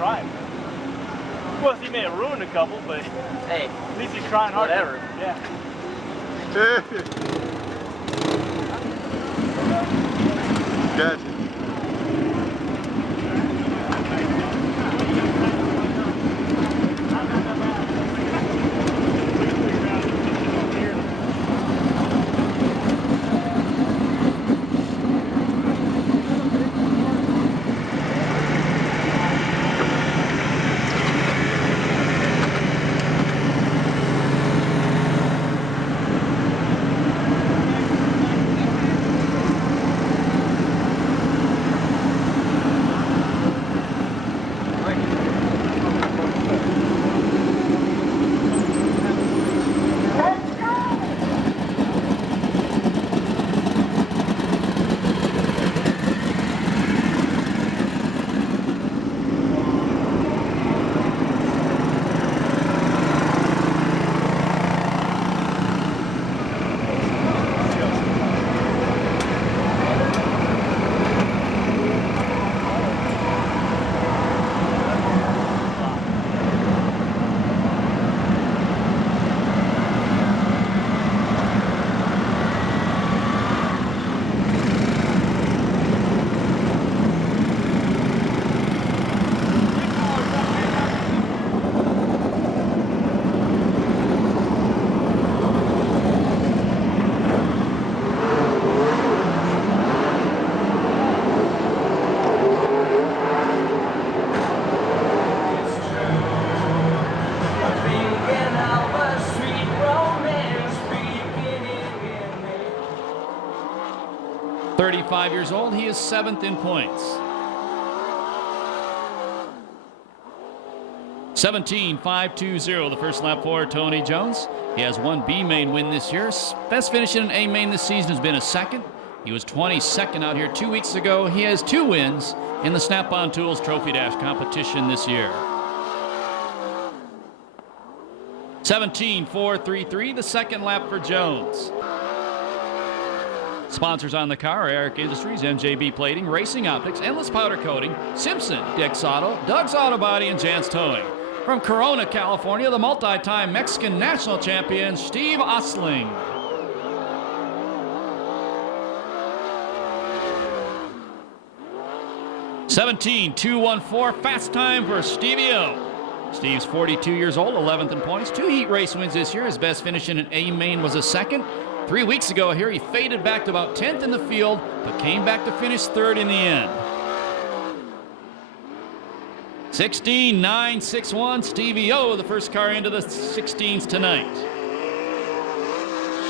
trying. Well, he may have ruined a couple, but hey, at least he's trying hard. Whatever. Yeah. Gotcha. Years old, he is 7th in points. 17.520, the first lap for Tony Jones. He has one B main win this year. Best finish in an A main this season has been a second. He was 22nd out here 2 weeks ago. He has 2 wins in the Snap-on Tools Trophy Dash competition this year. 17.433, the second lap for Jones. Sponsors on the car are Eric Industries, MJB Plating, Racing Optics, Endless Powder Coating, Simpson, Dick's Auto, Doug's Auto Body, and Jan's Towing. From Corona, California, the multi-time Mexican national champion, Steve Osling. (17.214) fast time for Stevie O. Steve's 42 years old, 11th in points, 2 heat race wins this year. His best finish in an A main was a second. 3 weeks ago here, he faded back to about 10th in the field, but came back to finish 3rd in the end. 16.961, Stevie O, the first car into the 16s tonight.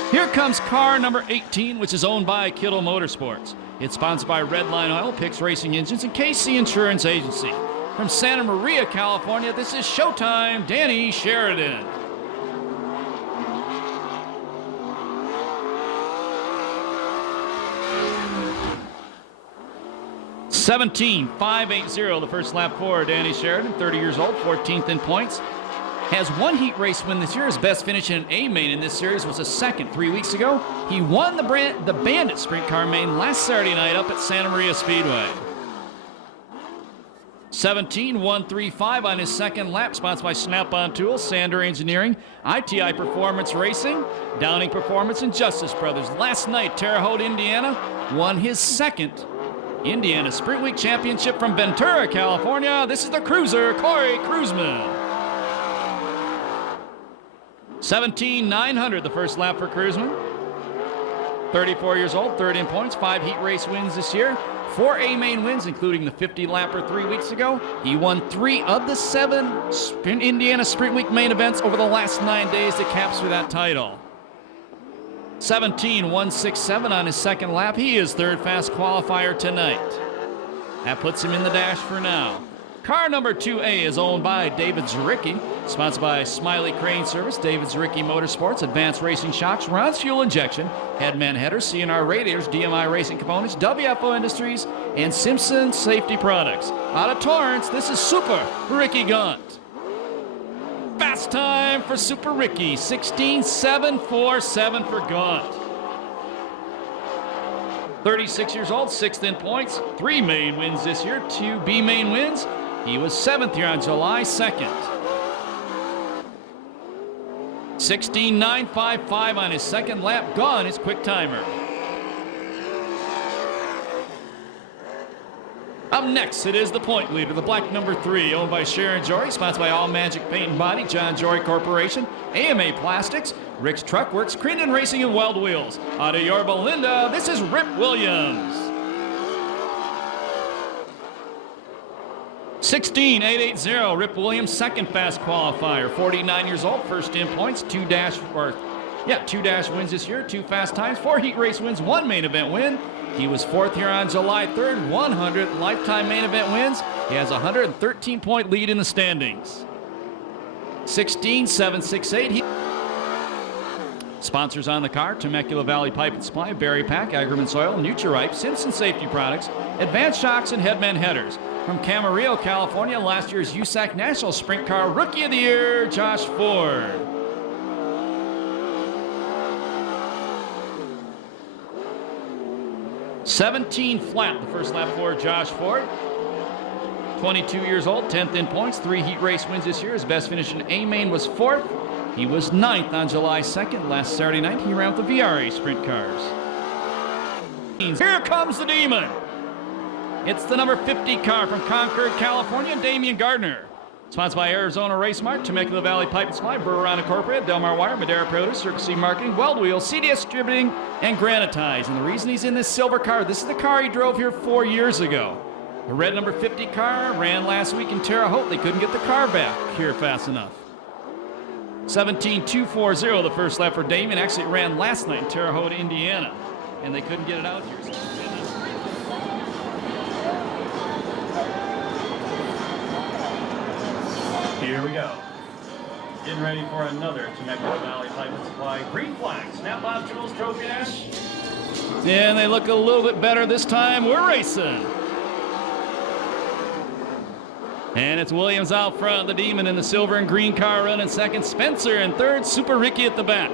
Here comes car number 18, which is owned by Kittle Motorsports. It's sponsored by Redline Oil, Pix Racing Engines, and KC Insurance Agency. From Santa Maria, California, this is Showtime, Danny Sheridan. 17.580, the first lap for Danny Sheridan, 30 years old, 14th in points. Has one heat race win this year. His best finish in an A main in this series was a second 3 weeks ago. He won the Bandit Sprint Car main last Saturday night up at Santa Maria Speedway. 17.135 on his second lap, sponsored by Snap-on Tools, Sander Engineering, ITI Performance Racing, Downing Performance, and Justice Brothers. Last night, Terre Haute, Indiana, won his second Indiana Sprint Week Championship from Ventura, California. This is the cruiser, Corey Cruzman. 17.900, the first lap for Cruzman. 34 years old, 3rd in points, 5 heat race wins this year. 4 A main wins, including the 50-lapper 3 weeks ago. He won 3 of the 7 Indiana Sprint Week main events over the last 9 days to capture that title. 17.167 on his second lap. He is 3rd fast qualifier tonight. That puts him in the dash for now. Car number 2A is owned by David Zuricki, sponsored by Smiley Crane Service, David Zuricki Motorsports, Advanced Racing Shocks, Ron's Fuel Injection, Headman Headers, CNR Radiators, DMI Racing Components, WFO Industries, and Simpson Safety Products. Out of Torrance, this is Super Ricky Gaunt. Fast time for Super Ricky, 16.747 for Gaunt. 36 years old, 6th in points, 3 main wins this year, 2 B main wins. He was 7th here on July 2nd. 16.955 on his second lap. Gone his quick timer. Up next, it is the point leader, the black number 3, owned by Sharon Jory, sponsored by All Magic Paint and Body, John Jory Corporation, AMA Plastics, Rick's Truck Works, Crendon Racing, and Weld Wheels. Out of Yorba Linda, this is Rip Williams. 16.880, Rip Williams, second fast qualifier, 49 years old, first in points, two dash wins this year, 2 fast times, 4 heat race wins, 1 main event win. He was 4th here on July 3rd, 100 lifetime main event wins. He has a 113-point lead in the standings. 16.768. Sponsors on the car: Temecula Valley Pipe and Supply, Berry Pack, Agerman Soil, Nutri-Ripe, Simpson Safety Products, Advanced Shocks, and Headman Headers. From Camarillo, California, last year's USAC National Sprint Car Rookie of the Year, Josh Ford. $17 flat, the first lap for Josh Ford. 22 years old, 10th in points, 3 heat race wins this year. His best finish in A-Main was 4th. He was 9th on July 2nd. Last Saturday night, he ran with the VRA Sprint Cars. Here comes the Demon. It's the number 50 car from Concord, California, Damian Gardner. Sponsored by Arizona Race Mart, Temecula Valley Pipe and Supply, Brewer Incorporated, Delmar Wire, Madera Produce, Circle C Marketing, Weld Wheels, CDS Distributing, and Granitize. And the reason he's in this silver car, this is the car he drove here 4 years ago. The red number 50 car ran last week in Terre Haute. They couldn't get the car back here fast enough. 17.240 the first lap for Damon. Actually, it ran last night in Terre Haute, Indiana, and they couldn't get it out here. Here we go. Getting ready for another Temecula Valley Pipe and Supply green flag. Snap Bob Jules Trophy Dash. And they look a little bit better this time. We're racing. And it's Williams out front, the Demon in the silver and green car running second. Spencer in third, Super Ricky at the back.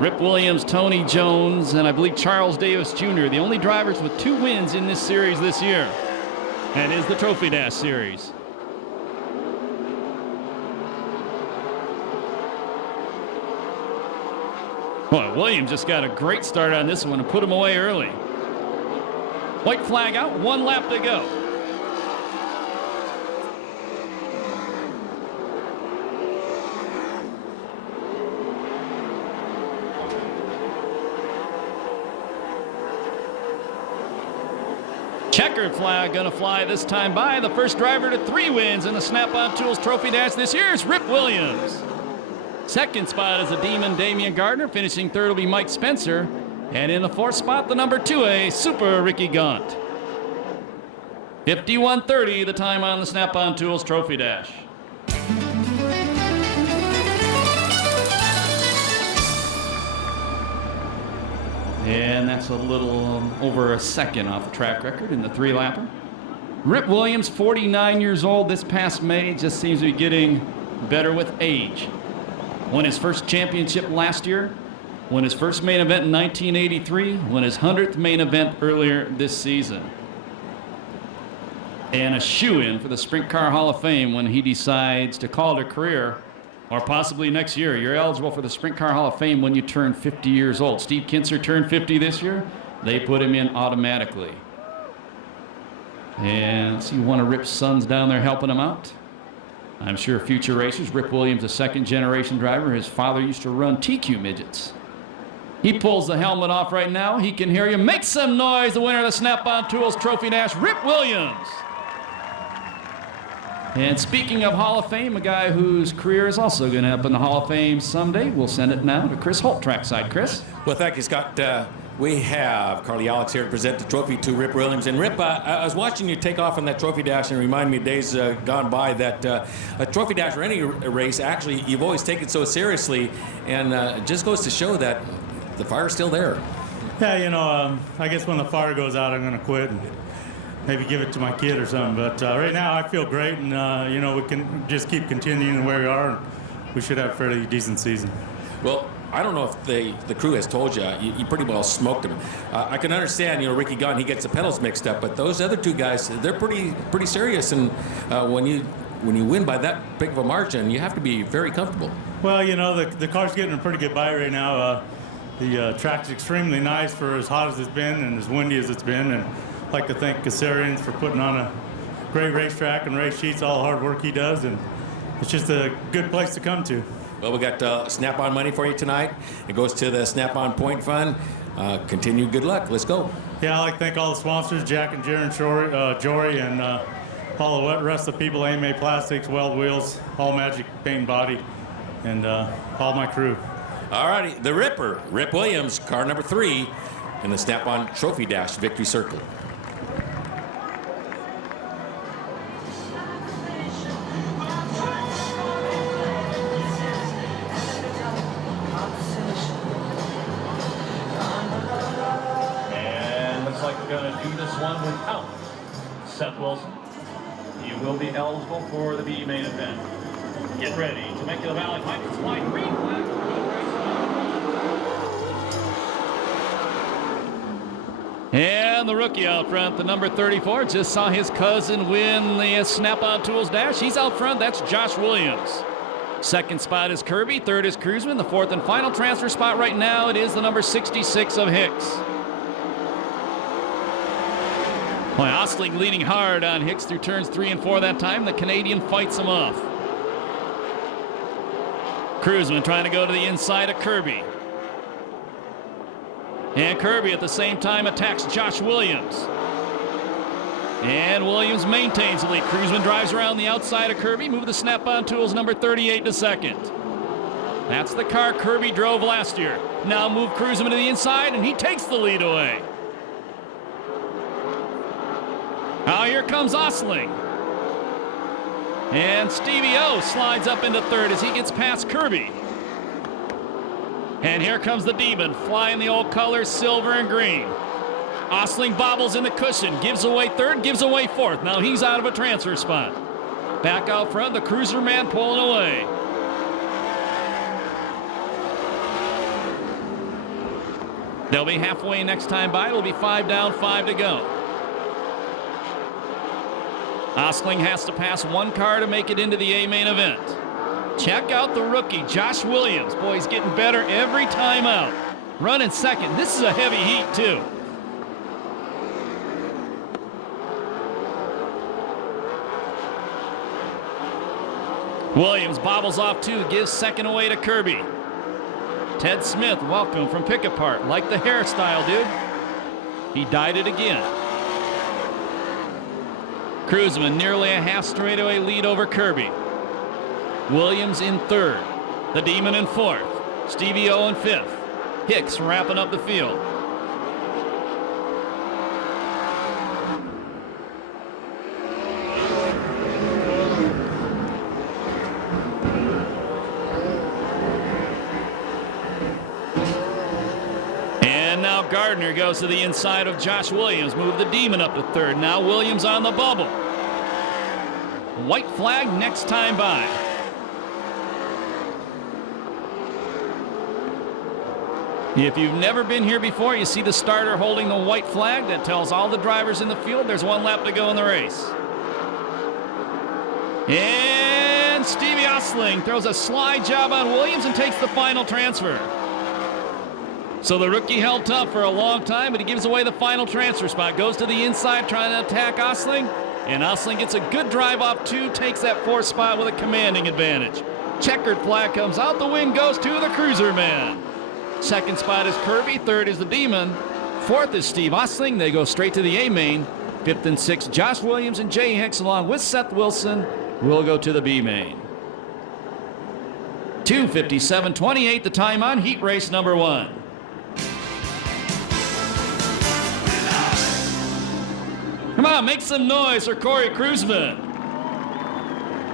Rip Williams, Tony Jones, and I believe Charles Davis Jr., the only drivers with 2 wins in this series this year. And is the Trophy Dash Series. Boy, Williams just got a great start on this one and put him away early. White flag out, 1 lap to go. Checkered flag gonna fly this time by. The first driver to 3 wins in the Snap-on Tools Trophy Dash this year is Rip Williams. Second spot is the Demon, Damian Gardner. Finishing third will be Mike Spencer. And in the 4th spot, the number 2A, Super Ricky Gaunt. 51:30 the time on the Snap-on Tools Trophy Dash. And that's a little over a second off the track record in the 3-lapper. Rip Williams, 49 years old this past May, just seems to be getting better with age. Won his first championship last year, won his first main event in 1983, won his 100th main event earlier this season. And a shoe-in for the Sprint Car Hall of Fame when he decides to call it a career. Or possibly next year. You're eligible for the Sprint Car Hall of Fame when you turn 50 years old. Steve Kinser turned 50 this year. They put him in automatically. And let's see, one of Rip's sons down there helping him out. I'm sure future racers. Rip Williams, a 2nd-generation driver. His father used to run TQ midgets. He pulls the helmet off right now. He can hear you. Make some noise. The winner of the Snap-on Tools Trophy Dash, Rip Williams. And speaking of Hall of Fame, a guy whose career is also going to end up in the Hall of Fame someday. We'll send it now to Chris Holt, trackside. Chris? Well, thank you, Scott. We have Carly Alex here to present the trophy to Rip Williams. And Rip, I was watching you take off on that trophy dash, and it reminded me of days gone by that a trophy dash or any race, actually, you've always taken so seriously. And it just goes to show that the fire's still there. Yeah, you know, I guess when the fire goes out, I'm going to quit and maybe give it to my kid or something. But right now, I feel great, and, you know, we can just keep continuing where we are, and we should have a fairly decent season. Well, I don't know if the crew has told you, you pretty well smoked him. I can understand, Ricky Gunn, he gets the pedals mixed up, but those other two guys, they're pretty serious. And when you win by that big of a margin, you have to be very comfortable. Well, the car's getting a pretty good bite right now. The track's extremely nice for as hot as it's been and as windy as it's been. And I'd like to thank Kassarians for putting on a great racetrack and race sheets, all the hard work he does. And it's just a good place to come to. Well, we got Snap-on money for you tonight. It goes to the Snap-on Point Fund. Continued good luck. Let's go. Yeah, I'd like to thank all the sponsors, Jack and Jaron Jory, and all the rest of the people, AMA Plastics, Weld Wheels, All Magic Paint and Body, and all my crew. All righty, the Ripper, Rip Williams, car number 3 in the Snap-on Trophy Dash Victory Circle. Going to do this one without Seth Wilson. You will be eligible for the B main event. Get ready to make the Valley Pipe. It's white, green flag. And the rookie out front, the number 34, just saw his cousin win the Snap-on Tools Dash. He's out front. That's Josh Williams. Second spot is Kirby. Third is Cruzman. The fourth and final transfer spot right now, it is the number 66 of Hicks. Boy, Ostling leading hard on Hicks through turns 3 and 4 that time. The Canadian fights him off. Cruzman trying to go to the inside of Kirby. And Kirby at the same time attacks Josh Williams. And Williams maintains the lead. Cruzman drives around the outside of Kirby. Move the Snap-on Tools number 38 to second. That's the car Kirby drove last year. Now move Cruzman to the inside, and he takes the lead away. Now here comes Ostling. And Stevie O slides up into third as he gets past Kirby. And here comes the Demon, flying the old colors, silver and green. Ostling bobbles in the cushion, gives away third, gives away fourth. Now he's out of a transfer spot. Back out front, the cruiser man pulling away. They'll be halfway next time by. It'll be 5 down, 5 to go. Ostling has to pass one car to make it into the A main event. Check out the rookie, Josh Williams. Boy, he's getting better every time out. Running second. This is a heavy heat, too. Williams bobbles off 2, gives second away to Kirby. Ted Smith, welcome from Pick Apart. Like the hairstyle, dude. He dyed it again. Cruzman nearly a half straightaway lead over Kirby. Williams in third. The Demon in fourth. Stevie O in fifth. Hicks wrapping up the field. And now Gardner goes to the inside of Josh Williams. Move the Demon up to third. Now Williams on the bubble. White flag next time by. If you've never been here before, you see the starter holding the white flag. That tells all the drivers in the field there's 1 lap to go in the race. And Stevie Ostling throws a slide job on Williams and takes the final transfer. So the rookie held tough for a long time, but he gives away the final transfer spot. Goes to the inside trying to attack Ostling. And Ostling gets a good drive off 2, takes that 4th spot with a commanding advantage. Checkered flag comes out. The win goes to the cruiser man. Second spot is Kirby. Third is the Demon. Fourth is Steve Ostling. They go straight to the A main. Fifth and sixth, Josh Williams and Jay Hicks along with Seth Wilson will go to the B main. 2:57.28 the time on heat race number 1. Come on, make some noise for Corey Cruzman.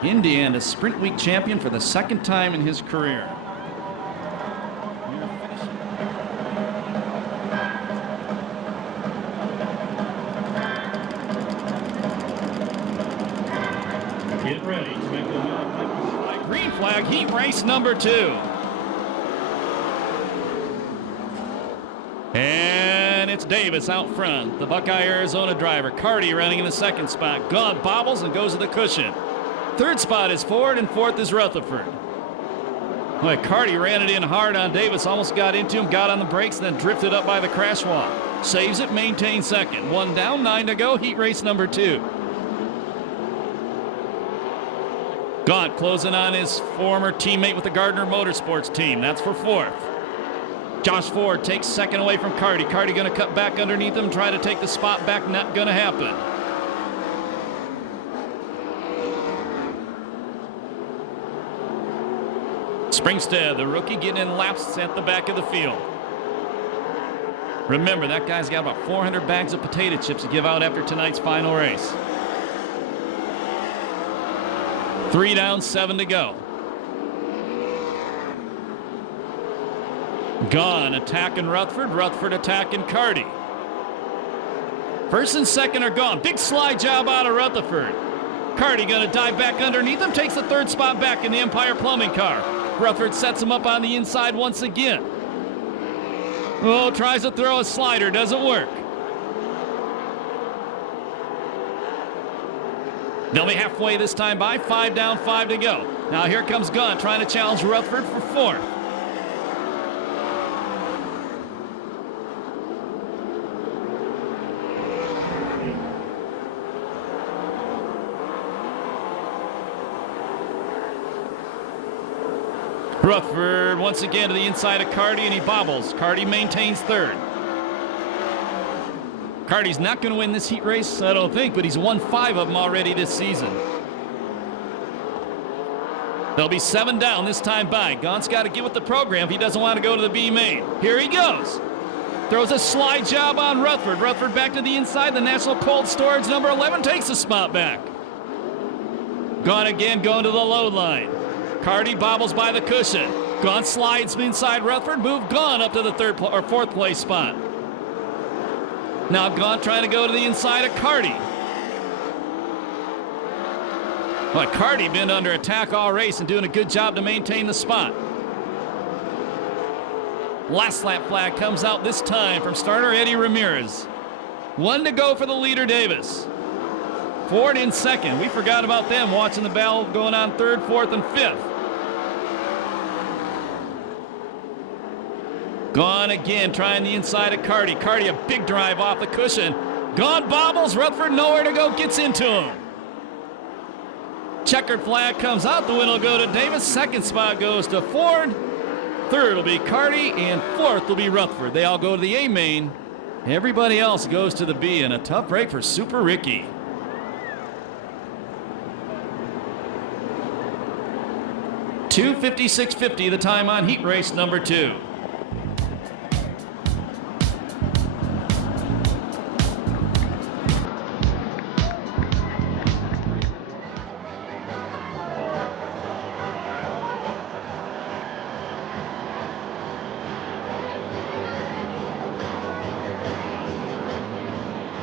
Indiana Sprint Week champion for the 2nd time in his career. Get ready to make the green flag heat race number 2. And it's Davis out front, the Buckeye Arizona driver. Carty running in the second spot. Gaunt bobbles and goes to the cushion. Third spot is Ford, and fourth is Rutherford. Boy, Carty ran it in hard on Davis, almost got into him, got on the brakes, and then drifted up by the crash wall. Saves it, maintains second. 1 down, 9 to go, heat race number 2. Gaunt closing on his former teammate with the Gardner Motorsports team. That's for fourth. Josh Ford takes second away from Carty. Carty going to cut back underneath him, try to take the spot back. Not going to happen. Springstead, the rookie, getting in laps at the back of the field. Remember, that guy's got about 400 bags of potato chips to give out after tonight's final race. 3 down, 7 to go. Gone attacking Rutherford. Rutherford attacking Carty. First and second are gone. Big slide job out of Rutherford. Carty going to dive back underneath him. Takes the third spot back in the Empire Plumbing car. Rutherford sets him up on the inside once again. Oh, tries to throw a slider. Doesn't work. They'll be halfway this time by. 5 down, 5 to go. Now here comes Gunn trying to challenge Rutherford for fourth. Rutherford once again to the inside of Carty, and he bobbles. Carty maintains third. Carty's not going to win this heat race, I don't think, but he's won 5 of them already this season. They'll be 7 down this time by. Gaunt's got to get with the program if he doesn't want to go to the B main. Here he goes. Throws a slide job on Rutherford. Rutherford back to the inside. The National Cold Storage number 11 takes the spot back. Gaunt again going to the load line. Carty bobbles by the cushion. Gaunt slides inside Rutherford. Move Gaunt up to the fourth place spot. Now Gaunt trying to go to the inside of Carty. But Carty been under attack all race and doing a good job to maintain the spot. Last lap flag comes out this time from starter Eddie Ramirez. 1 to go for the leader Davis. Ford in second. We forgot about them watching the battle going on third, fourth, and fifth. Gaunt again trying the inside of Carty. Carty a big drive off the cushion. Gaunt bobbles. Rutherford nowhere to go. Gets into him. Checkered flag comes out. The win will go to Davis. Second spot goes to Ford. Third will be Carty. And fourth will be Rutherford. They all go to the A main. Everybody else goes to the B. And a tough break for Super Ricky. .256.50 the time on heat race number 2.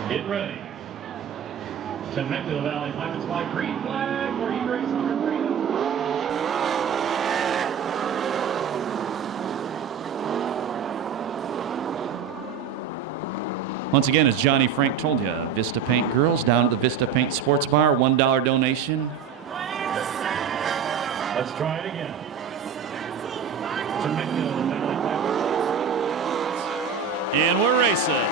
Get ready. Temecula Valley Pilots by green flag for heat race number 3. Once again, as Johnny Frank told you, Vista Paint girls down at the Vista Paint Sports Bar, $1 donation. Let's try it again. Temecula Valley Pilots. And we're racing.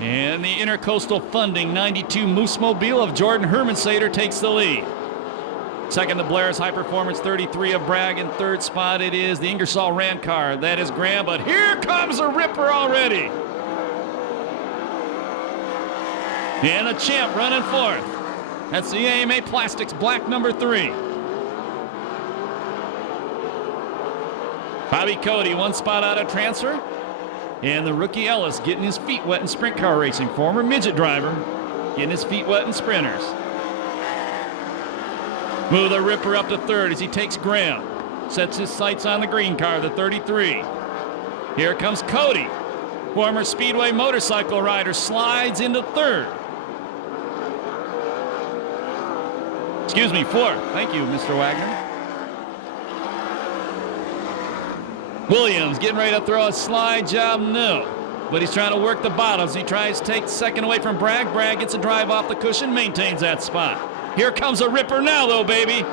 And the Intercoastal Funding 92 Moose Mobile of Jordan Hermansader takes the lead. Second, the Blair's High Performance 33 of Bragg. In third spot, it is the Ingersoll Rand car. That is Graham, but here comes a ripper already. And the champ running fourth. That's the AMA Plastics Black number 3. Bobby Cody, 1 spot out of transfer. And the rookie Ellis getting his feet wet in sprint car racing. Former midget driver getting his feet wet in sprinters. Move the ripper up to third as he takes Graham. Sets his sights on the green car, the 33. Here comes Cody. Former Speedway motorcycle rider slides into third. Excuse me, fourth. Thank you, Mr. Wagner. Williams getting ready to throw a slide job. No. but he's trying to work the bottoms. He tries to take second away from Bragg. Bragg gets a drive off the cushion, maintains that spot. Here comes a ripper now, though, baby.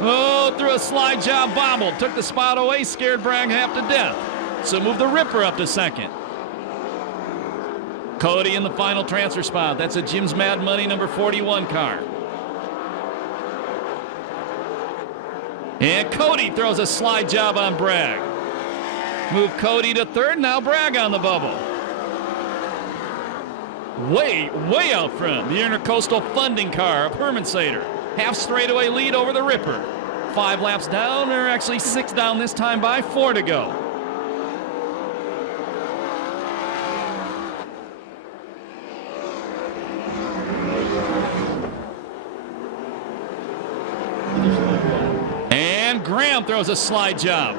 Oh, threw a slide job, bobbled. Took the spot away, scared Bragg half to death. So move the ripper up to second. Cody in the final transfer spot. That's a Jim's Mad Money number 41 car. And Cody throws a slide job on Bragg. Move Cody to third. Now Bragg on the bubble. Way out front. The Intercoastal Funding car of Herman Sater. Half straightaway lead over the Ripper. 5 laps down, or actually 6 down this time by 4 to go. And Graham throws a slide job.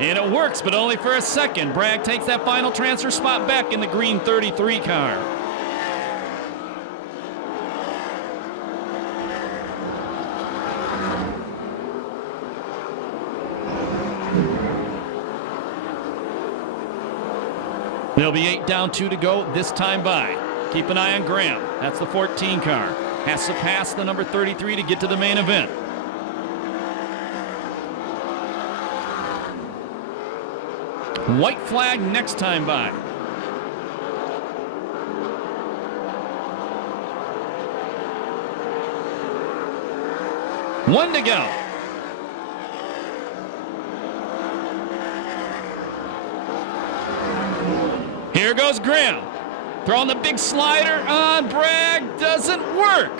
And it works, but only for a second. Bragg takes that final transfer spot back in the green 33 car. There'll be 8 down, 2 to go this time by. Keep an eye on Graham. That's the 14 car. Has to pass the number 33 to get to the main event. White flag next time by. One to go. Here goes Graham. Throwing the big slider on Bragg. Doesn't work.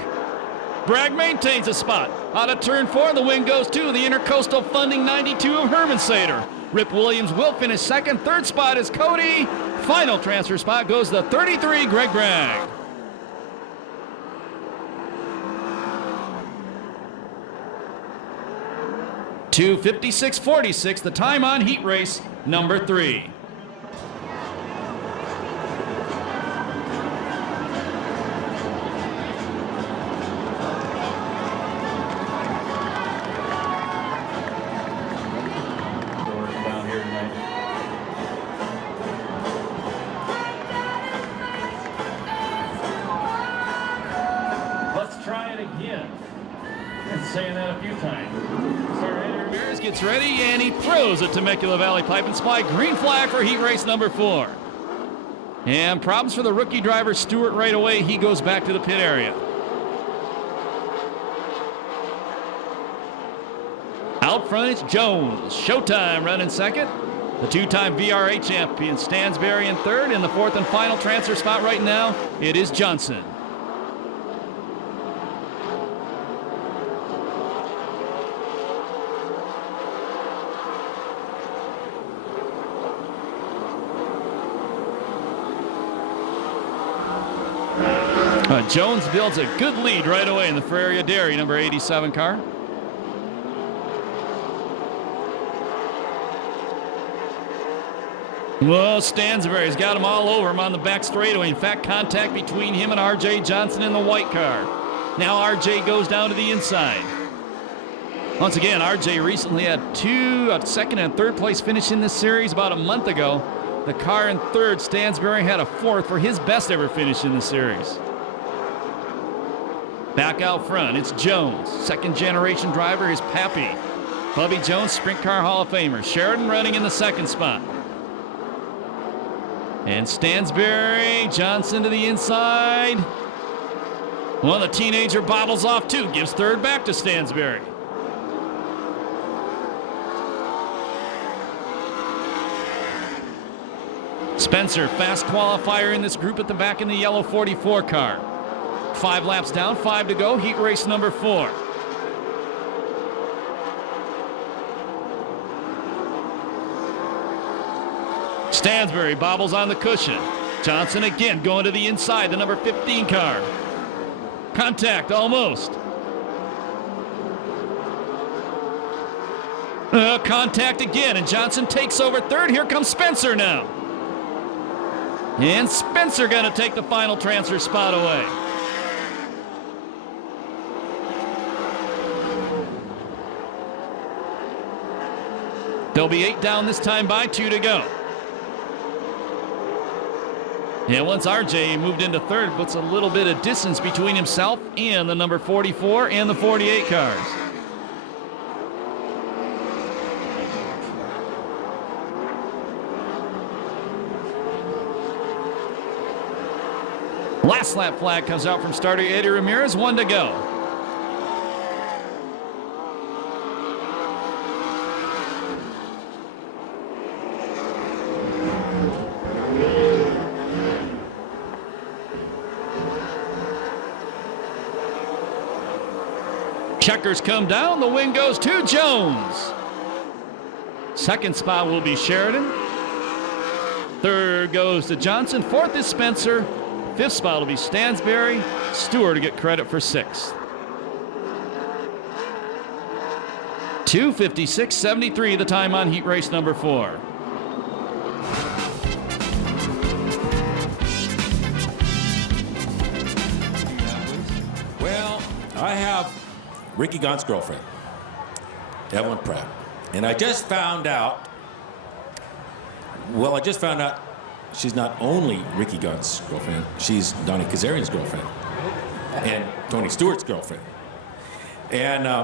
Bragg maintains a spot. Out of turn 4, the win goes to the Intercoastal Funding 92 of Herman Sater. Rip Williams will finish second. Third spot is Cody. Final transfer spot goes to 33, Greg Bragg. .256.46, the time on heat race number 3. Saying that a few times. Ramirez gets ready and he throws a Temecula Valley Pipe and Supply green flag for heat race number 4. And problems for the rookie driver Stewart right away. He goes back to the pit area. Out front it's Jones. Showtime running second. The 2-time VRA champion Stansberry in third. In the 4th and final transfer spot right now, it is Johnson. Jones builds a good lead right away in the Ferraria Dairy number 87 car. Well, Stansberry's got him all over him on the back straightaway. In fact, contact between him and R.J. Johnson in the white car. Now R.J. goes down to the inside. Once again, R.J. recently had a second and third place finish in this series about a month ago. The car in third, Stansberry had a 4th for his best ever finish in the series. Back out front, it's Jones. Second generation driver is Pappy. Bubby Jones, Sprint Car Hall of Famer. Sheridan running in the second spot. And Stansberry, Johnson to the inside. Well, the teenager bobbles off too, gives third back to Stansberry. Spencer, fast qualifier in this group at the back in the yellow 44 car. 5 laps down, 5 to go, heat race number 4. Stansberry bobbles on the cushion. Johnson again going to the inside, the number 15 car. Contact almost. Contact again, and Johnson takes over third. Here comes Spencer now. And Spencer going to take the final transfer spot away. There'll be 8 down this time by 2 to go. Yeah, once RJ moved into third, puts a little bit of distance between himself and the number 44 and the 48 cars. Last lap flag comes out from starter Eddie Ramirez, 1 to go. Checkers come down, the win goes to Jones. Second spot will be Sheridan. Third goes to Johnson. Fourth is Spencer. Fifth spot will be Stansberry. Stewart to get credit for sixth. 2:56.73 the time on heat race number 4. Well, I have Ricky Gaunt's girlfriend, Evelyn Pratt. And I just found out, she's not only Ricky Gaunt's girlfriend, she's Donnie Kazarian's girlfriend and Tony Stewart's girlfriend. And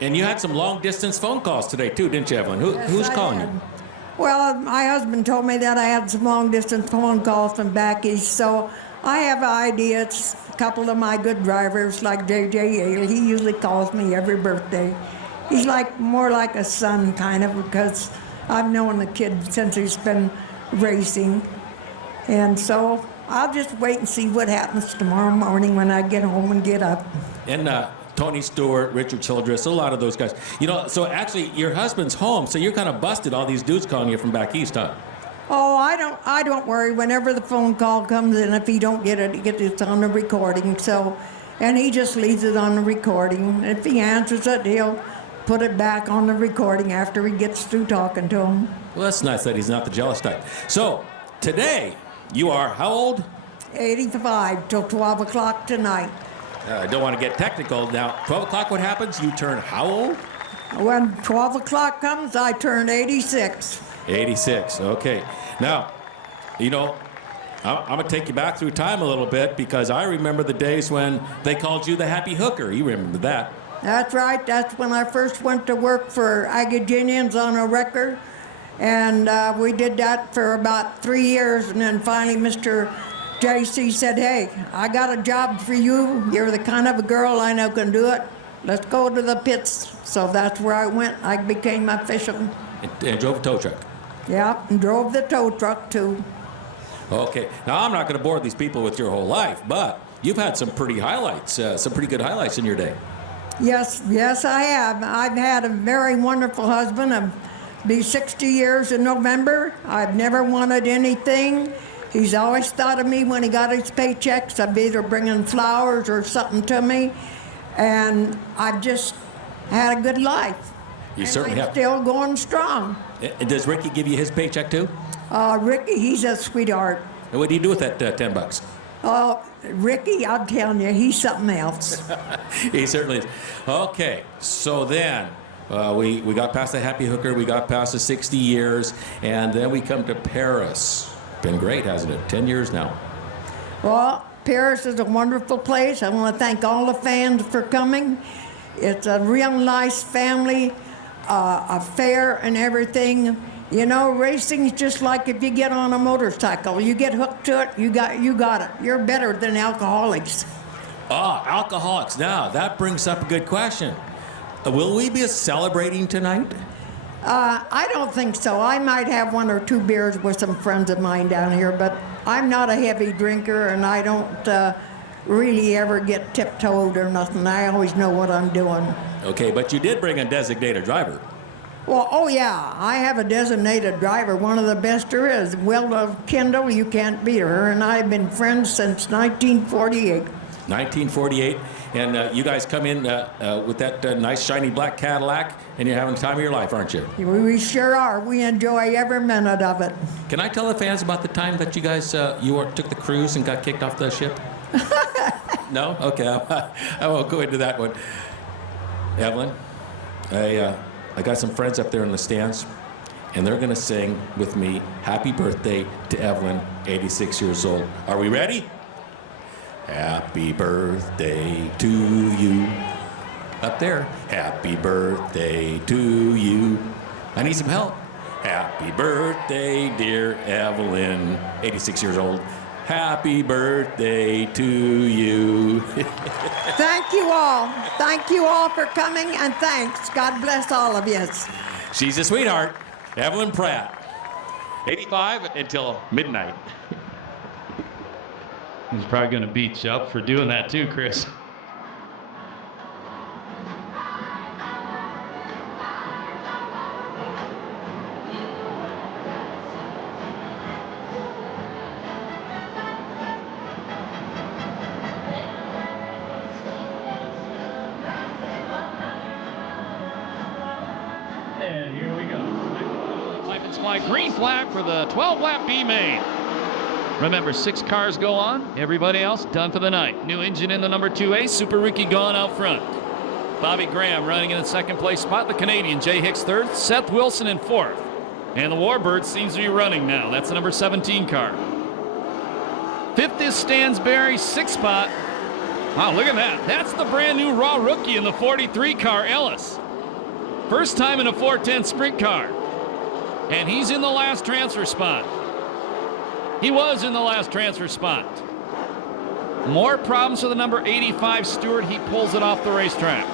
you had some long-distance phone calls today, too, didn't you, Evelyn? Who's calling you? Well, my husband told me that I had some long-distance phone calls from back east, so I have an idea. It's a couple of my good drivers, like J.J. Yale. He usually calls me every birthday. He's more like a son, kind of, because I've known the kid since he's been racing. And so I'll just wait and see what happens tomorrow morning when I get home and get up. And Tony Stewart, Richard Childress, a lot of those guys. You know, so actually your husband's home, so you're kind of busted, all these dudes calling you from back east, huh? Oh, I don't worry. Whenever the phone call comes in, if he don't get it, it's on the recording. So, and he just leaves it on the recording. If he answers it, he'll put it back on the recording after he gets through talking to him. Well, that's nice that he's not the jealous type. So, today, you are how old? 85 till 12 o'clock tonight. I don't want to get technical. Now, 12 o'clock, what happens? You turn how old? When 12 o'clock comes, I turn 86. 86, okay. Now, you know, I'm going to take you back through time a little bit because I remember the days when they called you the Happy Hooker. You remember that. That's right. That's when I first went to work for Agaginians on a wrecker. And we did that for about 3 years. And then finally, Mr. J.C. said, hey, I got a job for you. You're the kind of a girl I know can do it. Let's go to the pits. So that's where I went. I became official. And drove a tow truck. Yeah, and drove the tow truck, too. Okay. Now, I'm not going to bore these people with your whole life, but you've had some pretty highlights, some pretty good highlights in your day. Yes, I have. I've had a very wonderful husband. I'll be 60 years in November. I've never wanted anything. He's always thought of me when he got his paychecks. I'd be either bringing flowers or something to me. And I've just had a good life. You certainly have. Still going strong. Does Ricky give you his paycheck, too? Ricky, he's a sweetheart. And what do you do with that $10? Oh, Ricky, I'm telling you, he's something else. He certainly is. Okay, so then we got past the Happy Hooker, we got past the 60 years, and then we come to Perris. Been great, hasn't it? 10 years now. Well, Perris is a wonderful place. I want to thank all the fans for coming. It's a real nice family affair and everything. You know, racing's just like if you get on a motorcycle. You get hooked to it, you got it. You're better than alcoholics. Alcoholics. Now, that brings up a good question. Will we be celebrating tonight? I don't think so. I might have 1 or 2 beers with some friends of mine down here, but I'm not a heavy drinker, and I don't really ever get tiptoed or nothing. I always know what I'm doing. Okay, but you did bring a designated driver. Well, oh yeah, I have a designated driver, one of the best there is. Wilda Kendall, you can't beat her, and I've been friends since 1948. 1948, and you guys come in with that nice shiny black Cadillac, and you're having the time of your life, aren't you? We sure are. We enjoy every minute of it. Can I tell the fans about the time that you guys took the cruise and got kicked off the ship? No? Okay, I won't go into that one. Evelyn, I got some friends up there in the stands, and they're going to sing with me happy birthday to Evelyn, 86 years old. Are we ready? Happy birthday to you. Up there. Happy birthday to you. I need some help. Happy birthday, dear Evelyn, 86 years old. Happy birthday to you. Thank you all. Thank you all for coming, and thanks. God bless all of you. She's a sweetheart, Evelyn Pratt. 85 until midnight. He's probably going to beat you up for doing that too, Chris. And here we go. Pipe and Supply green flag for the 12-lap B main. Remember, 6 cars go on. Everybody else done for the night. New engine in the number 2A. Super Ricky gone out front. Bobby Graham running in the second place spot. The Canadian Jay Hicks third. Seth Wilson in fourth. And the Warbird seems to be running now. That's the number 17 car. Fifth is Stansberry, sixth spot. Wow, look at that. That's the brand new raw rookie in the 43 car, Ellis. First time in a 410 sprint car. And he's in the last transfer spot. He was in the last transfer spot. More problems for the number 85 Stewart. He pulls it off the racetrack.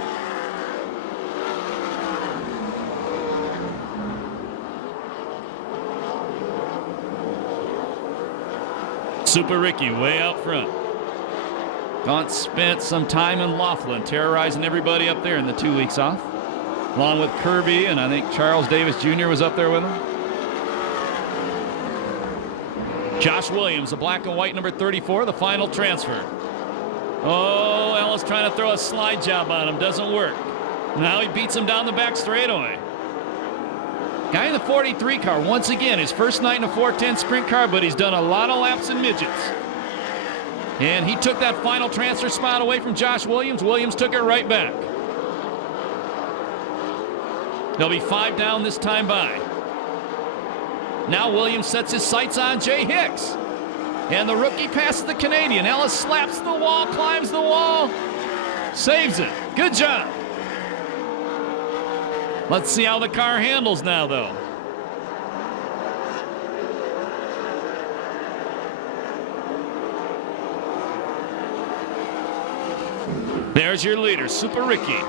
Super Ricky way out front. Gaunt spent some time in Laughlin terrorizing everybody up there in the 2 weeks off. Along with Kirby, and I think Charles Davis Jr. was up there with him. Josh Williams, the black and white number 34, the final transfer. Oh, Ellis trying to throw a slide job on him. Doesn't work. Now he beats him down the back straightaway. Guy in the 43 car, once again, his first night in a 410 sprint car, but he's done a lot of laps in midgets. And he took that final transfer spot away from Josh Williams. Williams took it right back. There'll be 5 down this time by. Now Williams sets his sights on Jay Hicks. And the rookie passes the Canadian. Ellis slaps the wall, climbs the wall, saves it. Good job. Let's see how the car handles now, though. There's your leader, Super Ricky.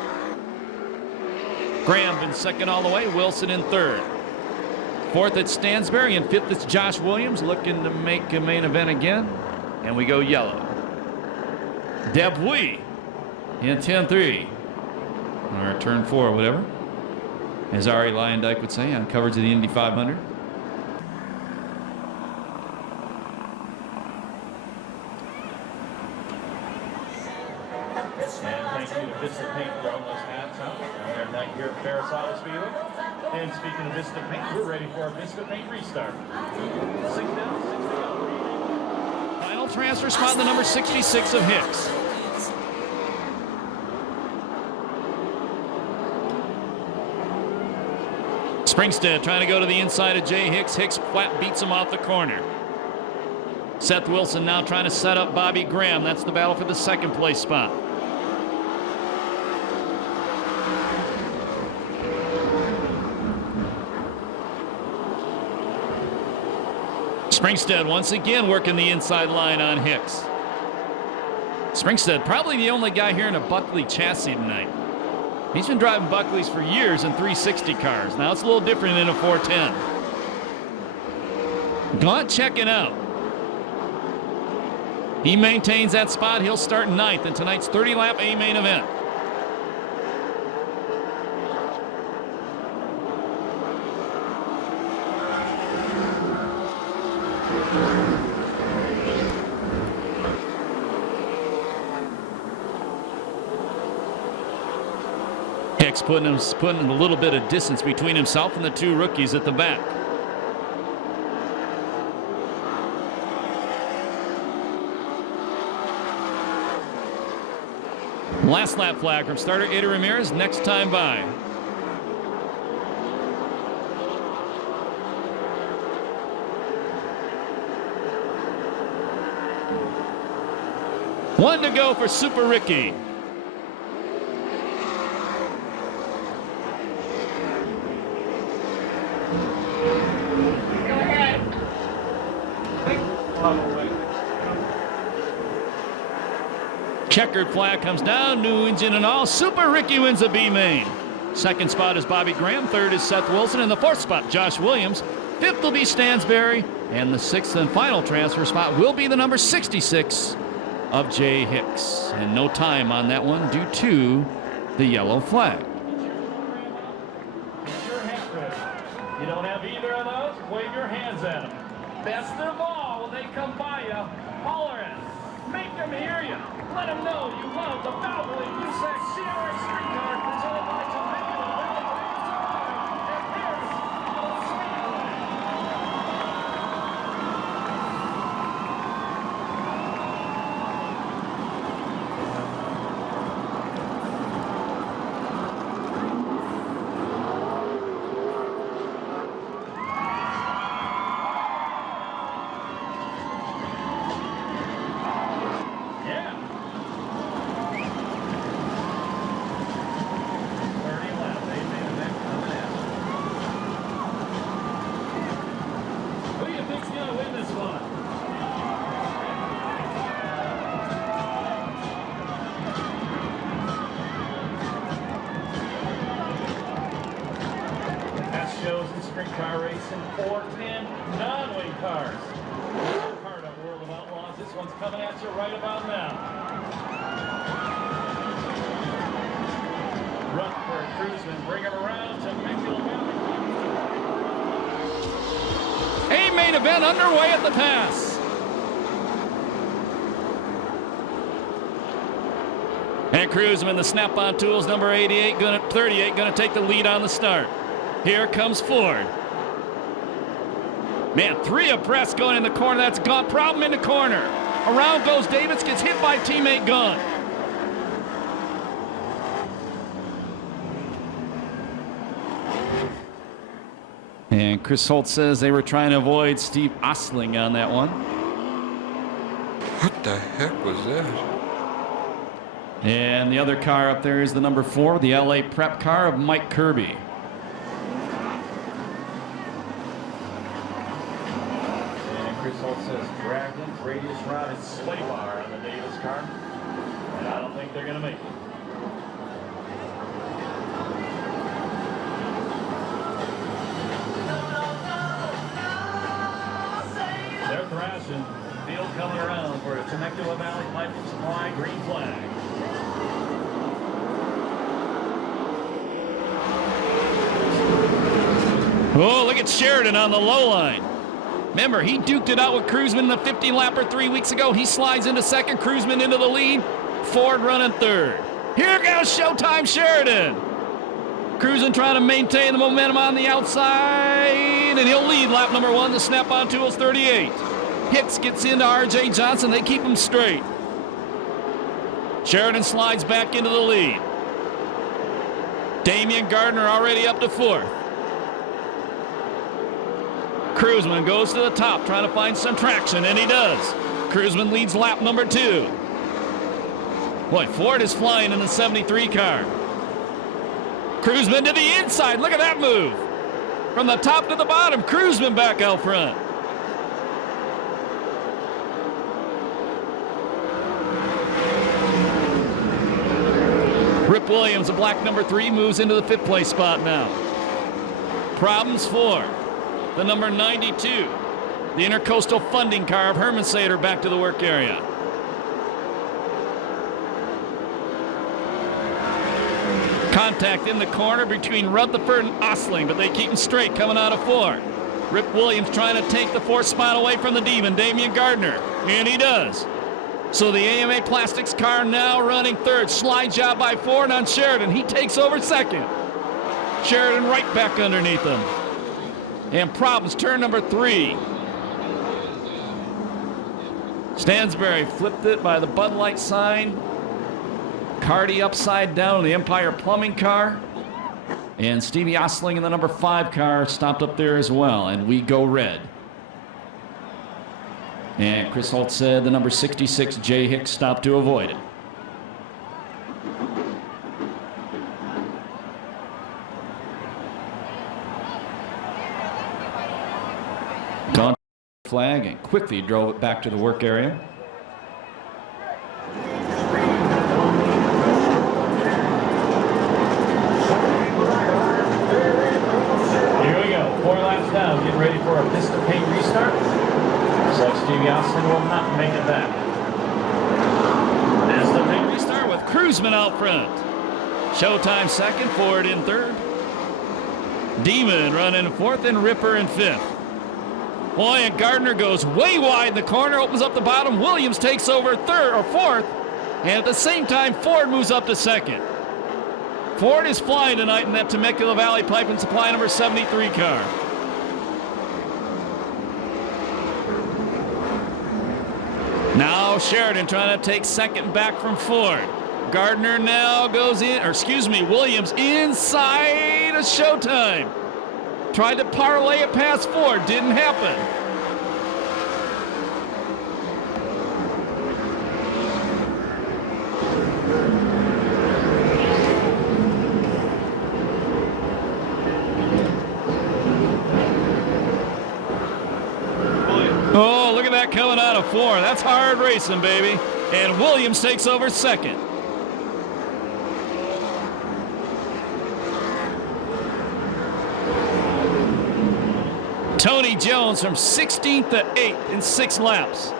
Graham in second all the way, Wilson in third. Fourth, it's Stansberry, and fifth, it's Josh Williams looking to make a main event again. And we go yellow. Debouis in 10-3. Or turn 4, whatever. As Ari Lyondike would say on coverage of the Indy 500. And thank you to Vista Paint for all those hats out on their night here at Perris Auto Speedway. And speaking of Vista Paint, we're ready for our Vista Paint restart. 6 down, 6 down. Final transfer spot, the number 66 of Hicks. Springstead trying to go to the inside of Jay Hicks. Hicks flat beats him off the corner. Seth Wilson now trying to set up Bobby Graham. That's the battle for the second place spot. Springstead once again working the inside line on Hicks. Springstead probably the only guy here in a Buckley chassis tonight. He's been driving Buckleys for years in 360 cars. Now it's a little different in a 410. Gaunt checking out. He maintains that spot. He'll start 9th in tonight's 30-lap A main event. Hicks putting a little bit of distance between himself and the 2 rookies at the back. Last lap flag from starter Eddie Ramirez, next time by. One to go for Super Ricky. Checkered flag comes down, new engine and all. Super Ricky wins the B main. Second spot is Bobby Graham. Third is Seth Wilson. In the fourth spot, Josh Williams. Fifth will be Stansberry. And the sixth and final transfer spot will be the number 66 of Jay Hicks. And no time on that one due to the yellow flag. Your hat ready. You don't have either of those? Wave your hands at them. Best of all, when they come by you, holler at them. Make them hear you. Let them know you love the Valvoline USAC CRA Sprint Car presented by Temecula Valley and Perris Auto Speedway. Yeah. 30 laps. They made it back coming in. Who do you think's going to win this one? That shows in sprint car racing 410 non-wing cars. Part of World of Outlaws. This one's coming at you right about now. Rutherford, Cruzman, bring him around to Temecula Valley. A main event underway at the pass. And Cruzman, the snap-on tools, number 38, 38, gonna take the lead on the start. Here comes Ford. Man, three abreast going in the corner. That's Gunn. Problem in the corner. Around goes Davis, gets hit by teammate Gunn. And Chris Holt says they were trying to avoid Steve Ostling on that one. What the heck was that? And the other car up there is the number 4, the LA prep car of Mike Kirby. And Chris Holt says drag length radius rod is sway bar on the Davis car. And I don't think they're going to make it. They're thrashing. Field coming around for a Temecula Valley Pipe and Supply green flag. Oh, look at Sheridan on the low line. Remember, he duked it out with Cruzman in the 50-lapper 3 weeks ago. He slides into second, Cruzman into the lead. Ford running third. Here goes Showtime Sheridan. Cruzman trying to maintain the momentum on the outside, and he'll lead lap number 1. The snap-on tools 38. Hicks gets into R.J. Johnson. They keep him straight. Sheridan slides back into the lead. Damian Gardner already up to 4th. Cruzman goes to the top, trying to find some traction, and he does. Cruzman leads lap number 2. Boy, Ford is flying in the 73 car. Cruzman to the inside. Look at that move. From the top to the bottom, Cruzman back out front. Rip Williams, the black number 3, moves into the 5th place spot now. Problems for the number 92, the Intercoastal Funding car of Herman Sater, back to the work area. Contact in the corner between Rutherford and Ostling, but they keep him straight coming out of 4. Rip Williams trying to take the 4th spot away from the demon, Damian Gardner, and he does. So the AMA Plastics car now running 3rd. Slide job by Ford on Sheridan. He takes over 2nd. Sheridan right back underneath him. And problems, turn number 3. Stansberry flipped it by the Bud Light sign. Cardi upside down, the Empire Plumbing car. And Stevie Ostling in the number 5 car stopped up there as well. And we go red. And Chris Holt said the number 66, Jay Hicks, stopped to avoid it. Gone flag and quickly drove it back to the work area. Here we go. 4 laps down. Getting ready for a pistol paint restart. Looks like Stevie Austin will not make it back. Pistol paint restart with Cruzman out front. Showtime second, Ford in third. Demon running fourth and Ripper in fifth. Boy, and Gardner goes way wide in the corner, opens up the bottom. Williams takes over third or fourth. And at the same time, Ford moves up to second. Ford is flying tonight in that Temecula Valley Pipe and Supply number 73 car. Now Sheridan trying to take second back from Ford. Gardner now goes in, or excuse me, Williams inside of Showtime. Tried to parlay it past Ford, didn't happen. Oh, look at that coming out of Ford. That's hard racing, baby. And Williams takes over second. Tony Jones from 16th to 8th in 6 laps.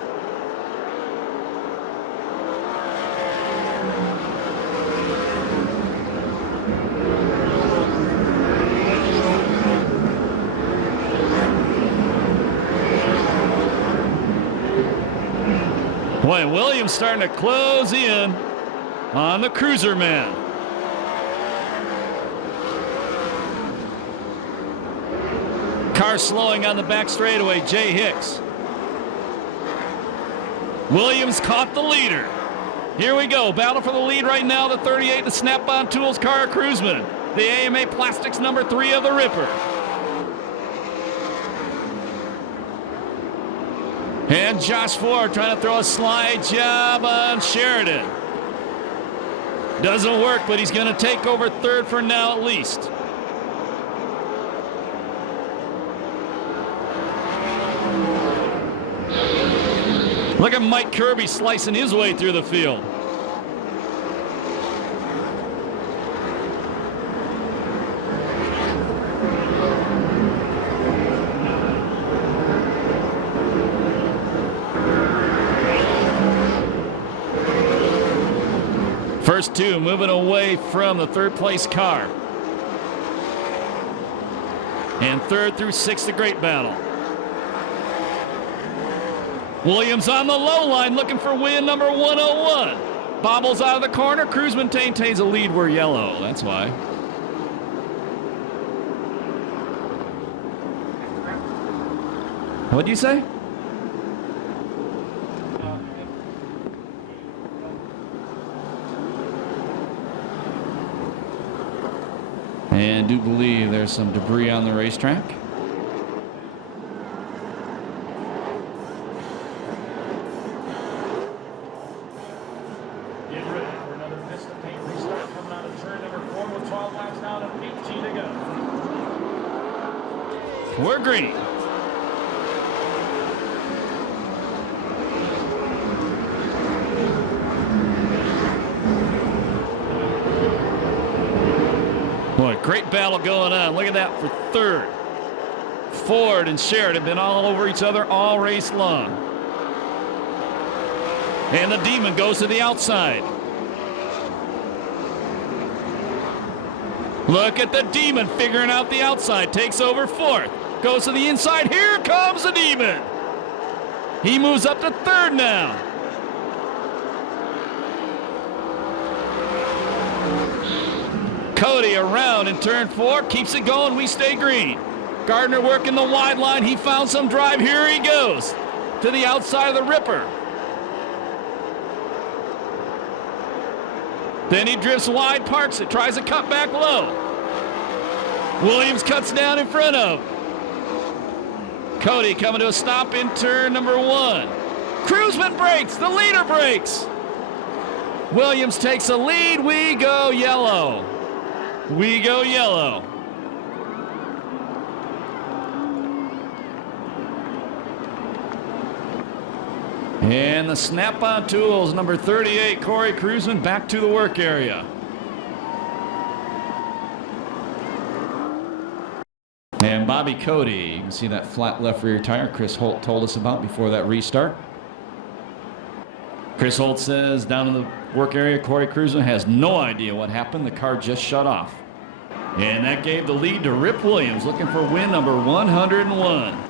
Boy, Williams starting to close in on the cruiser man. Car slowing on the back straightaway, Jay Hicks. Williams caught the leader. Here we go, battle for the lead right now, the 38, the Snap-on Tools car, Cruzman. The AMA Plastics number 3 of the Ripper. And Josh Ford trying to throw a slide job on Sheridan. Doesn't work, but he's going to take over third for now at least. Look at Mike Kirby slicing his way through the field. First 2 moving away from the third place car. And 3rd through 6th, a great battle. Williams on the low line looking for win number 101. Bobbles out of the corner. Cruzman maintains a lead. We're yellow. That's why. What'd you say? And do believe there's some debris on the racetrack. Get ready for another pistol paint restart coming out of turn number 4 with 12 laps down and 18 to go. We're green. Boy, great battle going on. Look at that for third. Ford and Sheridan have been all over each other all race long. And the Demon goes to the outside. Look at the Demon figuring out the outside. Takes over fourth. Goes to the inside. Here comes the Demon. He moves up to third now. Cody around in turn 4. Keeps it going. We stay green. Gardner working the wide line. He found some drive. Here he goes to the outside of the Ripper. Then he drifts wide, parks it, tries to cut back low. Williams cuts down in front of. Cody coming to a stop in turn number 1. Cruisman breaks. The leader breaks. Williams takes a lead. We go yellow. We go yellow. And the snap-on tools, number 38, Corey Cruisman, back to the work area. And Bobby Cody, you can see that flat left rear tire Chris Holt told us about before that restart. Chris Holt says down in the work area, Corey Cruisman has no idea what happened. The car just shut off. And that gave the lead to Rip Williams, looking for win number 101.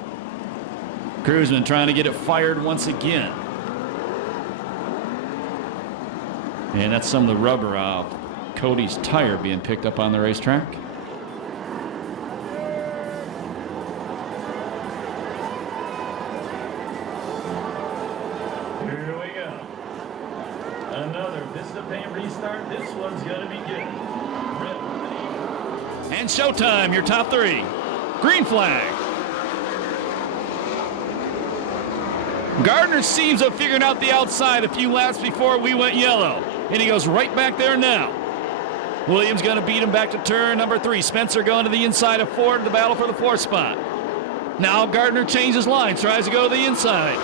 Cruisman trying to get it fired once again. And that's some of the rubber off Cody's tire being picked up on the racetrack. Here we go. Another Vista Paint restart. This one's going to be good. And showtime, your top three. Green flag. Gardner seems to have figured out the outside a few laps before we went yellow. And he goes right back there now. Williams going to beat him back to turn number 3. Spencer going to the inside of Ford, the battle for the 4th spot. Now Gardner changes lines, tries to go to the inside.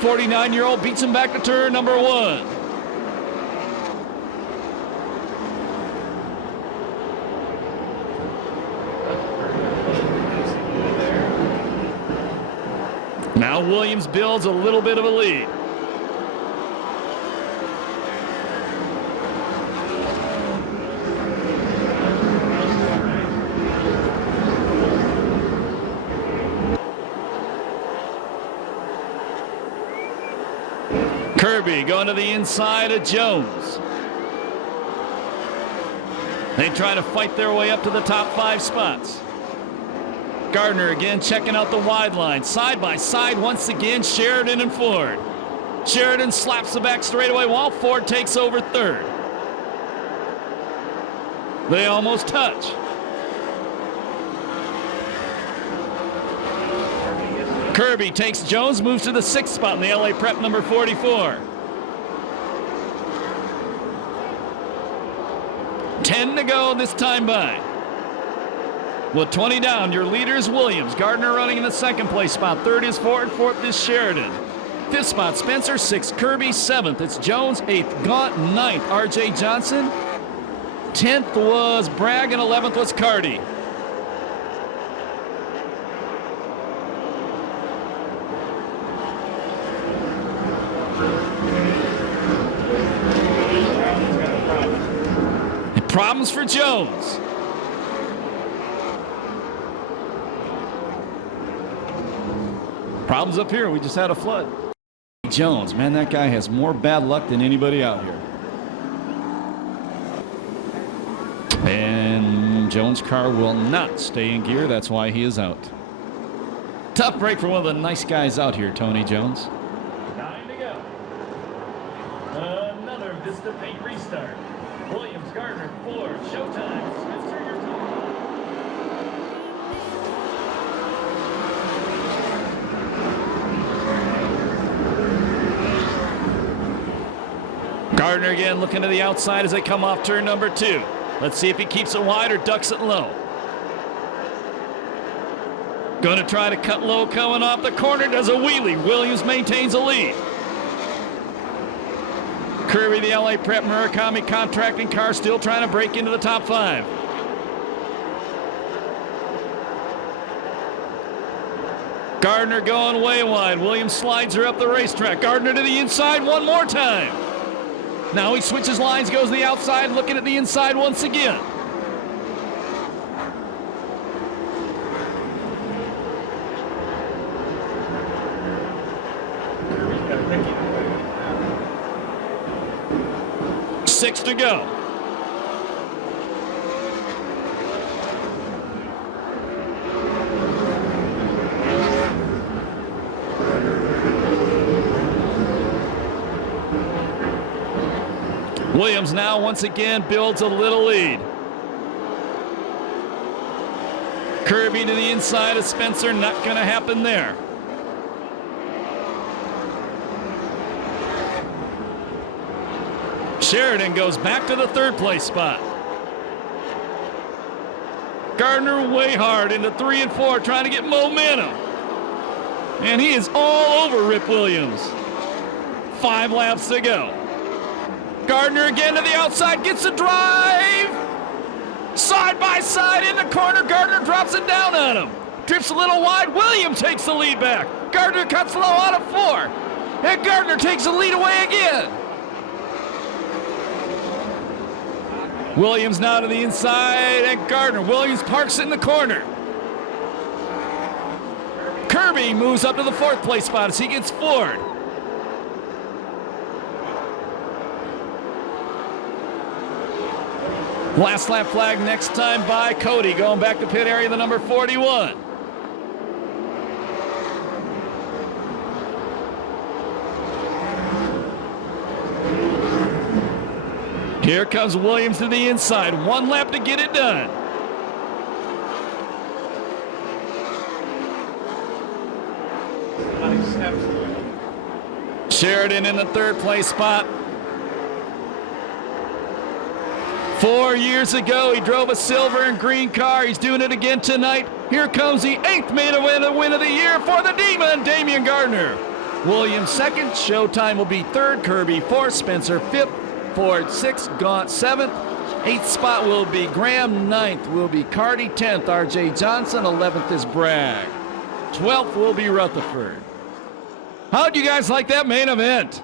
49-year-old beats him back to turn number 1. Now Williams builds a little bit of a lead. Kirby going to the inside of Jones. They try to fight their way up to the top 5 spots. Gardner again checking out the wide line. Side by side once again, Sheridan and Ford. Sheridan slaps the back straightaway while Ford takes over 3rd. They almost touch. Kirby takes Jones, moves to the 6th spot in the LA Prep number 44. 10 to go this time by. With 20 down, your leader is Williams. Gardner running in the 2nd place spot. 3rd is Ford. 4th is Sheridan. 5th spot, Spencer. 6th, Kirby. 7th, it's Jones. 8th, Gaunt. 9th, R.J. Johnson. 10th was Bragg, and 11th was Carty. Problems for Jones. Problems up here. We just had a flood. Jones, man, that guy has more bad luck than anybody out here. And Jones' car will not stay in gear. That's why he is out. Tough break for one of the nice guys out here, Tony Jones. 9 to go. Another Vista Paint restart. Williams, Gardner, Ford, showtime. Spencer, your time. Gardner again looking to the outside as they come off turn number 2. Let's see if he keeps it wide or ducks it low. Going to try to cut low coming off the corner. Does a wheelie. Williams maintains a lead. Kirby, the LA Prep Murakami contracting car, still trying to break into the top 5. Gardner going way wide. Williams slides her up the racetrack. Gardner to the inside one more time. Now he switches lines, goes to the outside, looking at the inside once again. Six to go. Williams now once again builds a little lead. Kirby to the inside of Spencer, not going to happen there. Sheridan goes back to the third place spot. Gardner way hard into 3 and 4, trying to get momentum. And he is all over Rip Williams. 5 laps to go. Gardner again to the outside, gets a drive. Side by side in the corner, Gardner drops it down on him. Drifts a little wide, Williams takes the lead back. Gardner cuts low out of 4. And Gardner takes the lead away again. Williams now to the inside, and Gardner. Williams parks it in the corner. Kirby moves up to the 4th place spot as he gets Ford. Last lap flag next time by Cody, going back to pit area, the number 41. Here comes Williams to the inside. 1 lap to get it done. Sheridan in the 3rd place spot. 4 years ago, he drove a silver and green car. He's doing it again tonight. Here comes the 8th win of the year for the Demon, Damian Gardner. Williams 2nd, Showtime will be 3rd, Kirby 4th, Spencer 5th, Ford 6th, Gaunt 7th. 8th spot will be Graham, 9th will be Carty, 10th RJ Johnson, 11th is Bragg. 12th will be Rutherford. How'd you guys like that main event?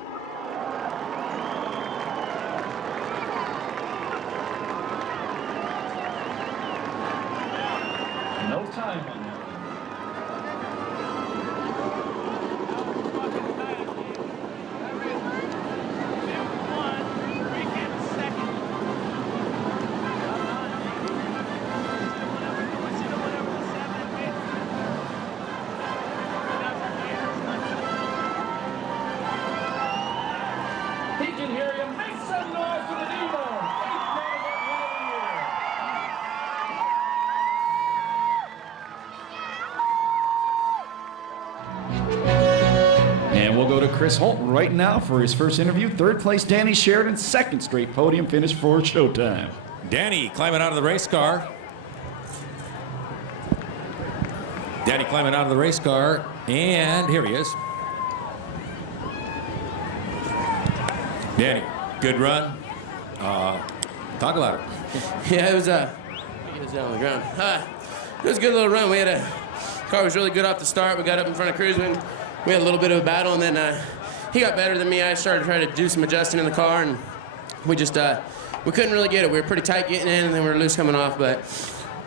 No time on that. He can hear you. Make some noise for the Demon. 8th man of the year. And we'll go to Chris Holt right now for his first interview. 3rd place, Danny Sheridan, 2nd straight podium finish for Showtime. Danny climbing out of the race car. Danny climbing out of the race car, and here he is. Danny, good run. Talk about it. Yeah, it was get us down on the ground. It was a good little run. We had a car was really good off the start. We got up in front of Cruzman. We had a little bit of a battle, and then he got better than me. I started trying to do some adjusting in the car, and we just we couldn't really get it. We were pretty tight getting in, and then we were loose coming off. But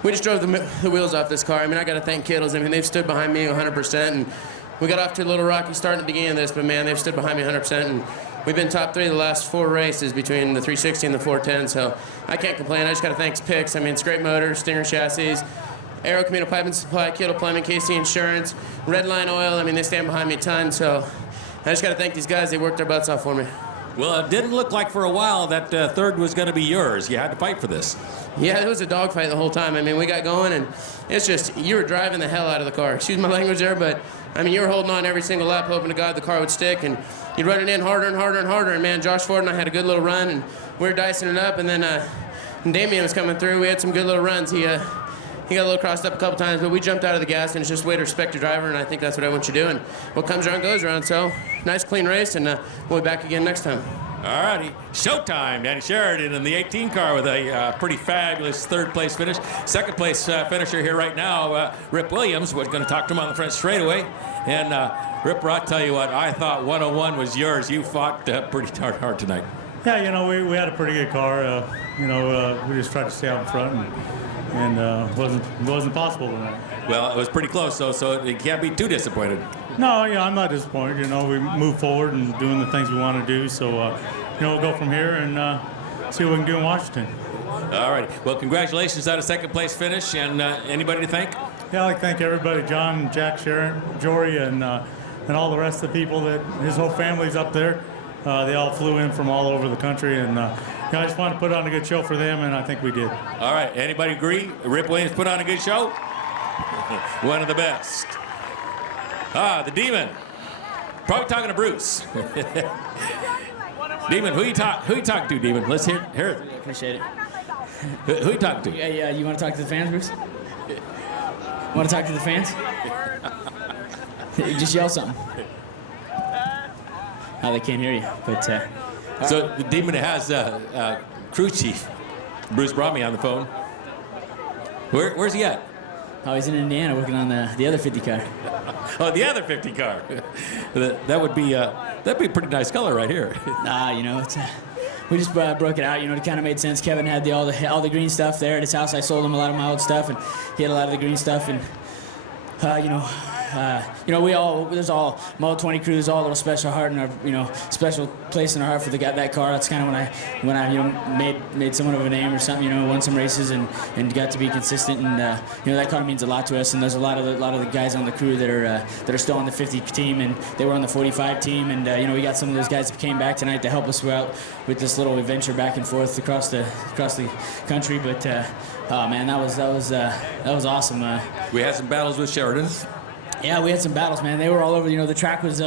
we just drove the wheels off this car. I mean, I got to thank Kittles. I mean, they've stood behind me 100%, and we got off to a little rocky start at the beginning of this, but man, they've stood behind me 100%, and we've been top 3 the last 4 races between the 360 and the 410, so I can't complain. I just got to thank Picks. I mean, it's great motor, Stinger chassis, Aero Camino Pipe and Supply, Kittle Plumbing, KC Insurance, Redline Oil. I mean, they stand behind me a ton, so I just got to thank these guys. They worked their butts off for me. Well, it didn't look like for a while that 3rd was going to be yours. You had to fight for this. Yeah, it was a dogfight the whole time. I mean, we got going, and it's just, you were driving the hell out of the car. Excuse my language there, but, I mean, you were holding on every single lap, hoping to God the car would stick, and you'd run it in harder and harder and harder, and, man, Josh Ford and I had a good little run, and we were dicing it up, and then Damian was coming through. We had some good little runs. He got a little crossed up a couple times, but we jumped out of the gas, and it's just a way to respect your driver, and I think that's what I want you to do, and what comes around goes around. So, nice, clean race, and we'll be back again next time. All righty, showtime. Danny Sheridan in the 18 car with a pretty fabulous 3rd place finish. 2nd place finisher here right now, Rip Williams, was going to talk to him on the front straightaway. And Rip, I'll tell you what, I thought 101 was yours. You fought pretty darn hard tonight. Yeah, you know, we had a pretty good car. We just tried to stay out in front, and it wasn't possible tonight. Well, it was pretty close, though, so you can't be too disappointed. No, yeah, I'm not disappointed. You know, we moved forward and doing the things we want to do. So, we'll go from here and see what we can do in Washington. All right. Well, congratulations on a 2nd place finish. And anybody to thank? Yeah, I'd like to thank everybody, John, Jack, Sharon, Jory, and all the rest of the people that his whole family's up there. They all flew in from all over the country, and I just wanted to put on a good show for them, and I think we did. All right. Anybody agree? Rip Williams put on a good show? One of the best. The Demon. Probably talking to Bruce. Demon, who you talking to, Demon? Let's hear it. Appreciate it. Who you talking to? Yeah, you want to talk to the fans, Bruce? Want to talk to the fans? Just yell something. Oh, they can't hear you, but... So the Demon has crew chief Bruce Bromley on the phone. Where's he at? Oh, he's in Indiana working on the other 50 car. Oh, the other 50 car. That would be that'd be a pretty nice color right here. You know, it's we just broke it out. You know, it kind of made sense. Kevin had all the green stuff there at his house. I sold him a lot of my old stuff, and he had a lot of the green stuff. And there's all Model 20 crews, all a little special heart in our, special place in our heart for that car. That's kind of when I made somewhat of a name or something. Won some races and got to be consistent. And that car means a lot to us. And there's a lot of the guys on the crew that are still on the 50 team, and they were on the 45 team. And we got some of those guys that came back tonight to help us out with this little adventure back and forth across the country. But oh man, that was awesome. We had some battles with Sheridan. Yeah, we had some battles, man. They were all over. The track was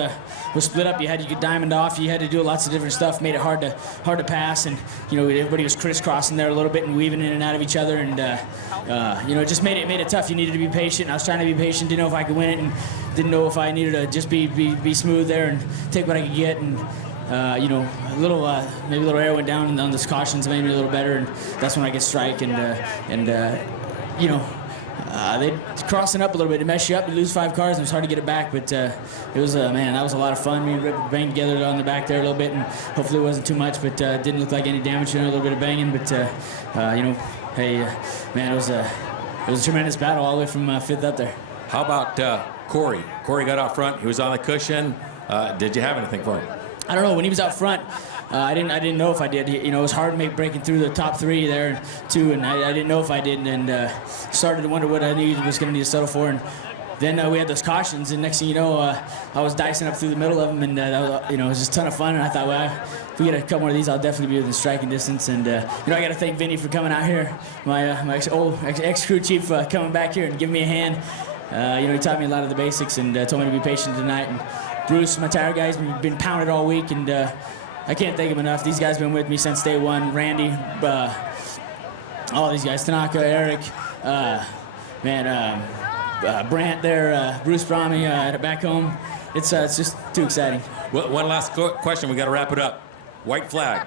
split up. You had to get diamond off. You had to do lots of different stuff. Made it hard to pass, and everybody was crisscrossing there a little bit and weaving in and out of each other, and it just made it tough. You needed to be patient. I was trying to be patient. Didn't know if I could win it, and didn't know if I needed to just be smooth there and take what I could get. And maybe a little air went down on this cautions, made me a little better, and that's when I get strike they crossing up a little bit to mess you up. You lose 5 cars, and it's hard to get it back. But it was that was a lot of fun. We banged together on the back there a little bit, and hopefully it wasn't too much. But didn't look like any damage. A little bit of banging. But man, it was a tremendous battle all the way from 5th up there. How about Corey? Corey got out front. He was on the cushion. Did you have anything for him? I don't know. When he was out front, I didn't know if I did. It was hard breaking through the top 3 there too, and I didn't know if I did, and started to wonder what I was going to need to settle for. And then we had those cautions, and next thing you know, I was dicing up through the middle of them, and it was just a ton of fun. And I thought, well, if we get a couple more of these, I'll definitely be within striking distance. And I got to thank Vinny for coming out here, my ex-crew chief, coming back here and giving me a hand. He taught me a lot of the basics and told me to be patient tonight. And Bruce, my tire guy's been pounded all week, and I can't thank him enough. These guys have been with me since day one. Randy, all these guys, Tanaka, Eric, Brant there, Bruce Bromley back home. It's just too exciting. Well, one last question. We got to wrap it up. White flag,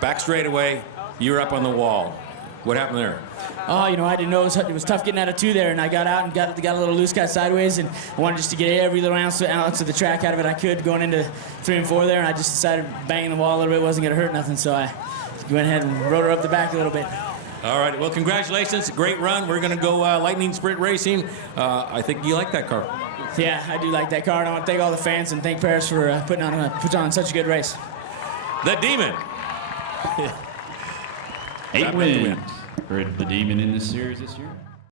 back straightaway. You're up on the wall. What happened there? Oh, I didn't know it was tough getting out of 2 there, and I got out and got a little loose, got sideways, and I wanted just to get every little ounce of the track out of it I could going into 3 and 4 there, and I just decided banging the wall a little bit wasn't going to hurt nothing, so I went ahead and rode her up the back a little bit. All right. Well, congratulations. Great run. We're going to go Lightning Sprint Racing. I think you like that car. Yeah, I do like that car, and I want to thank all the fans and thank Perris for putting on such a good race. The Demon. 8 wins for the Demon in this series this year.